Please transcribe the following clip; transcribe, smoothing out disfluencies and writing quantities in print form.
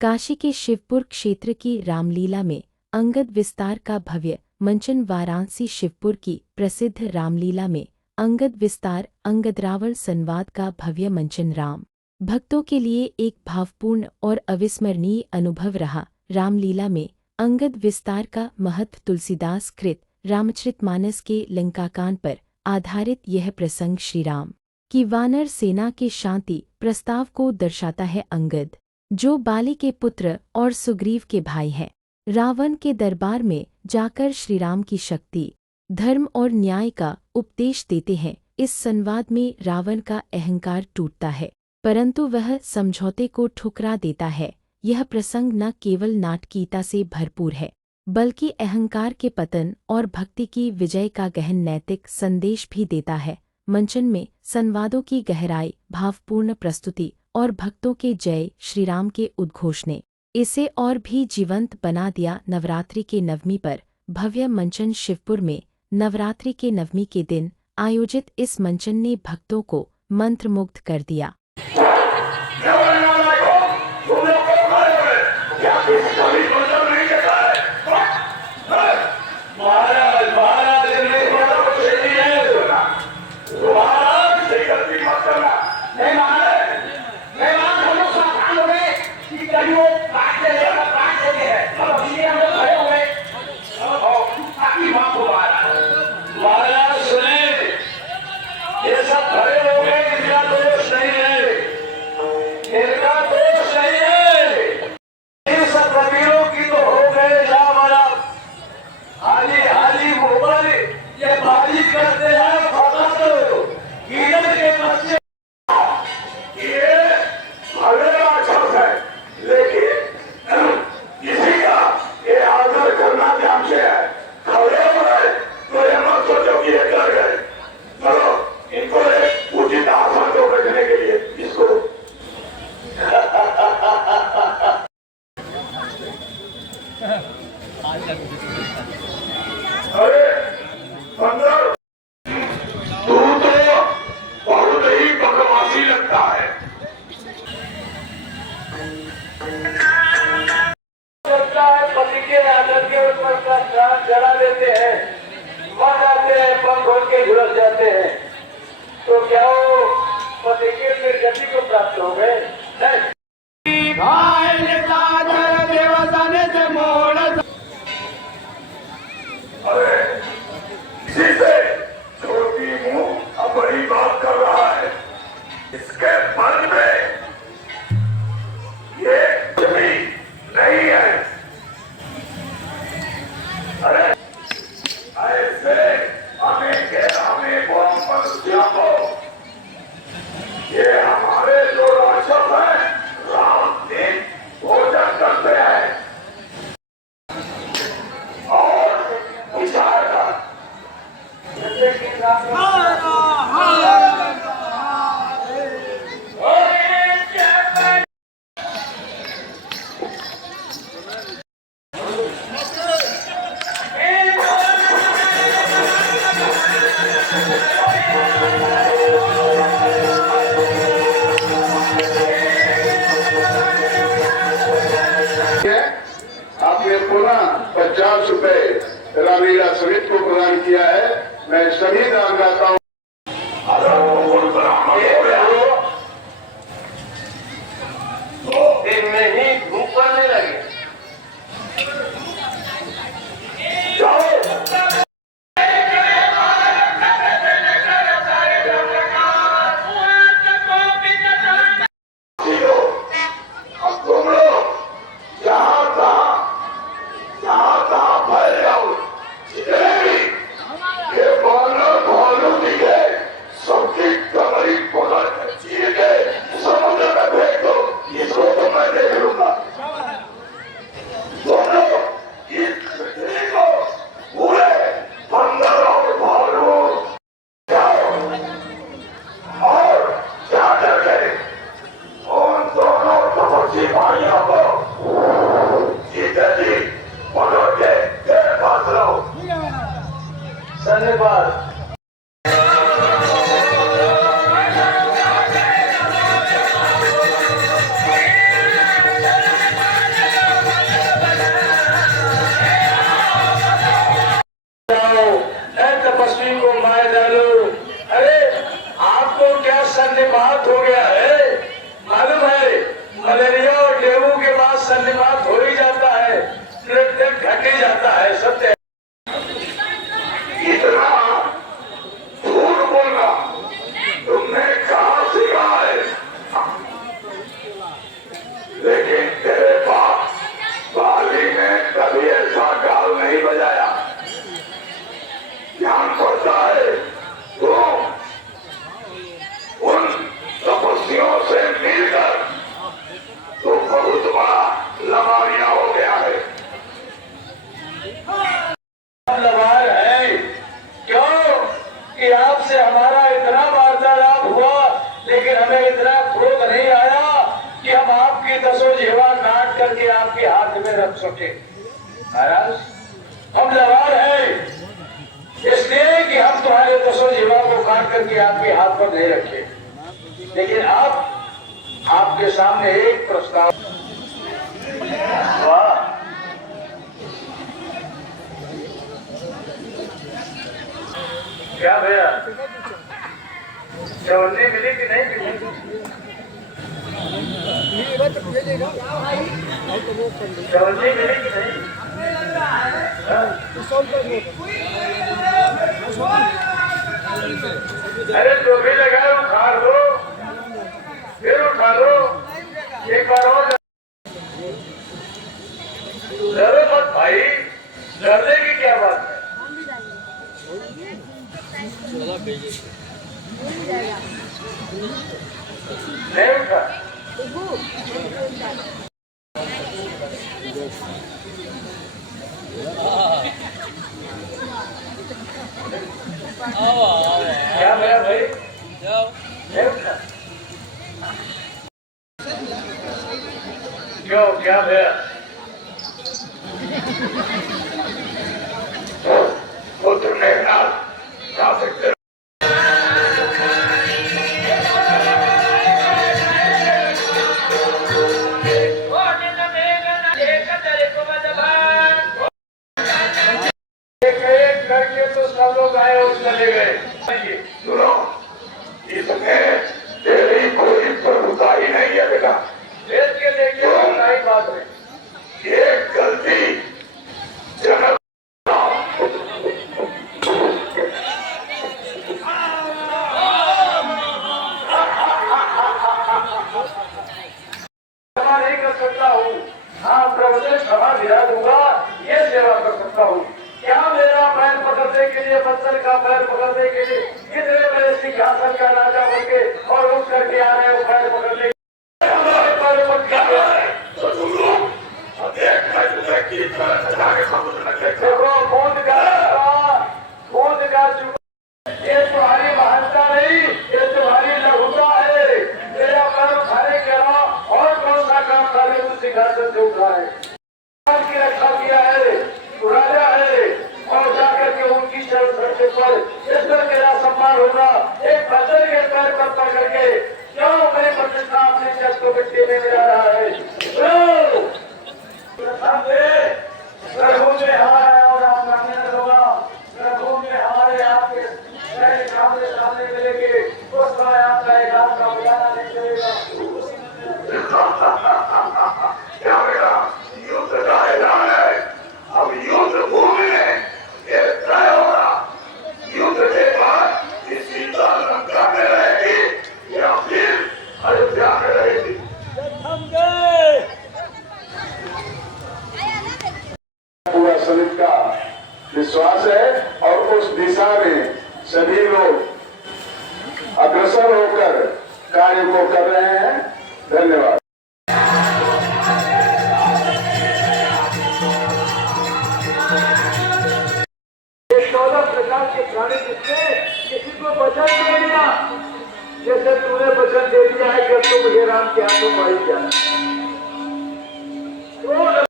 काशी के शिवपुर क्षेत्र की रामलीला में अंगद विस्तार का भव्य मंचन। वाराणसी शिवपुर की प्रसिद्ध रामलीला में अंगद विस्तार अंगद रावण संवाद का भव्य मंचन राम भक्तों के लिए एक भावपूर्ण और अविस्मरणीय अनुभव रहा। रामलीला में अंगद विस्तार का महत्व। तुलसीदास कृत रामचरितमानस के लंकाकांड पर आधारित यह प्रसंग श्रीराम की वानर सेना के शांति प्रस्ताव को दर्शाता है। अंगद, जो बाली के पुत्र और सुग्रीव के भाई हैं, रावण के दरबार में जाकर श्रीराम की शक्ति, धर्म और न्याय का उपदेश देते हैं। इस संवाद में रावण का अहंकार टूटता है, परंतु वह समझौते को ठुकरा देता है। यह प्रसंग न केवल नाटकीयता से भरपूर है, बल्कि अहंकार के पतन और भक्ति की विजय का गहन नैतिक संदेश भी देता है। मंचन में संवादों की गहराई, भावपूर्ण प्रस्तुति और भक्तों के जय श्रीराम के उद्घोष ने इसे और भी जीवंत बना दिया। नवरात्रि के नवमी पर भव्य मंचन। शिवपुर में नवरात्रि के नवमी के दिन आयोजित इस मंचन ने भक्तों को मंत्रमुग्ध कर दिया। अरे बंदर, तू तो बहुत ही बकवासी लगता है। लगता है पति के आदर के ऊपर का प्राण जला देते हैं, मर जाते हैं, पंख खोल के झुलस जाते हैं, तो क्या वो पति के निर्गति को प्राप्त हो गए? अरे इसी से छोटी मुंह अब बड़ी बात कर रहा है। इसके मन में ये जमीन नहीं है। अरे ऐसे हमें मनुष्यों को, ये हमारे जो राक्षस हैं, राम दिन भोजन करते हैं और आपने पुनः 50 रुपए रामलीला समिति को प्रदान किया है। मैं सभी दानदाताओं दिन में ही धूप पड़ने लगे। धन्यवाद। सन्निवास हो ही जाता है, प्रतिदिन घट ही जाता है। सत्य इतना झूठ बोलना तुमने कहाँ सीखा है? लेकिन तेरे बाप बाली ने कभी ऐसा गाल नहीं बजाया। ध्यान पड़ता है तो उन तपस्वियों से मिलकर तो बहुत बड़ा लवारिया हो गया है। लवार है क्यों कि आपसे हमारा इतना वार्तालाप हुआ, लेकिन हमें इतना क्रोध नहीं आया कि हम आपकी दसों जीवा काट करके आपके हाथ में रख सके। महाराज, हम लवार हैं इसलिए कि हम तुम्हारे दसों जीवा को काट करके आपके हाथ पर नहीं रखे। लेकिन आप आपके सामने एक प्रस्ताव। वाह, क्या भैया, चवन्नी मिली कि नहीं मिली? चवन्नी मिली कि नहीं? अरे जो भी लगाए उठा लो, फिर उठा लो, एक बार और। डरो मत भाई, डरने की क्या बात है? नहीं उठा। क्या भैया भाई? नहीं उठा। क्यों, क्या भैया? वो तुमने खा सकते। करके तो सब लोग आए और चले गए। सुनो, इसमें तेरी कोई प्रभुता ही नहीं है बेटा। देश के देखिए नई बात है, ये गलती जनक नहीं कर सकता हूँ। हाँ, प्रवचन क्षमा दिला दूंगा, ये सेवा कर सकता हूँ। क्या मेरा पैर पकड़ने के लिए, बच्चन का पैर पकड़ने के लिए कितने बड़े सिंहासन का राजा बनके और उठ करके आ रहे हो पैर पकड़ने? देखो, ये तुम्हारी महानता नहीं, ये तुम्हारी लघुता है। मेरा पैर उठाने के अलावा और कौन सा काम खाली उस सिंहासन से उठा है? की रक्षा किया है, राजा है, और जाकर के उनकी चरण धरती पर इस तरह मेरा सम्मान होगा। एक बच्चन के पैर पर पकड़ के क्यों मेरे प्रतिष्ठा अपने चर को मिट्टी में मिला रहा है? प्रभु में हार और आप सामने होगा, प्रभु में हारे आपके सामने सामने मिलेंगे, उस समय आपका एक हाथ का उजाला नहीं चलेगा। क्या मेरा युद्ध का ऐलान है? अब युद्ध भूमि में ये तय होगा। युद्ध के बाद इस सीता लंका में रहेगी या फिर अयोध्या में रहेगी? पूरा समित का विश्वास है और उस दिशा में सभी लोग अग्रसर होकर कार्य को कर रहे हैं। धन्यवाद। प्रकार के प्राणी जिसने किसी को वचन दे दिया, जैसे तूने वचन दे दिया है कि अब तो मुझे राम के हाथों मारी जाना।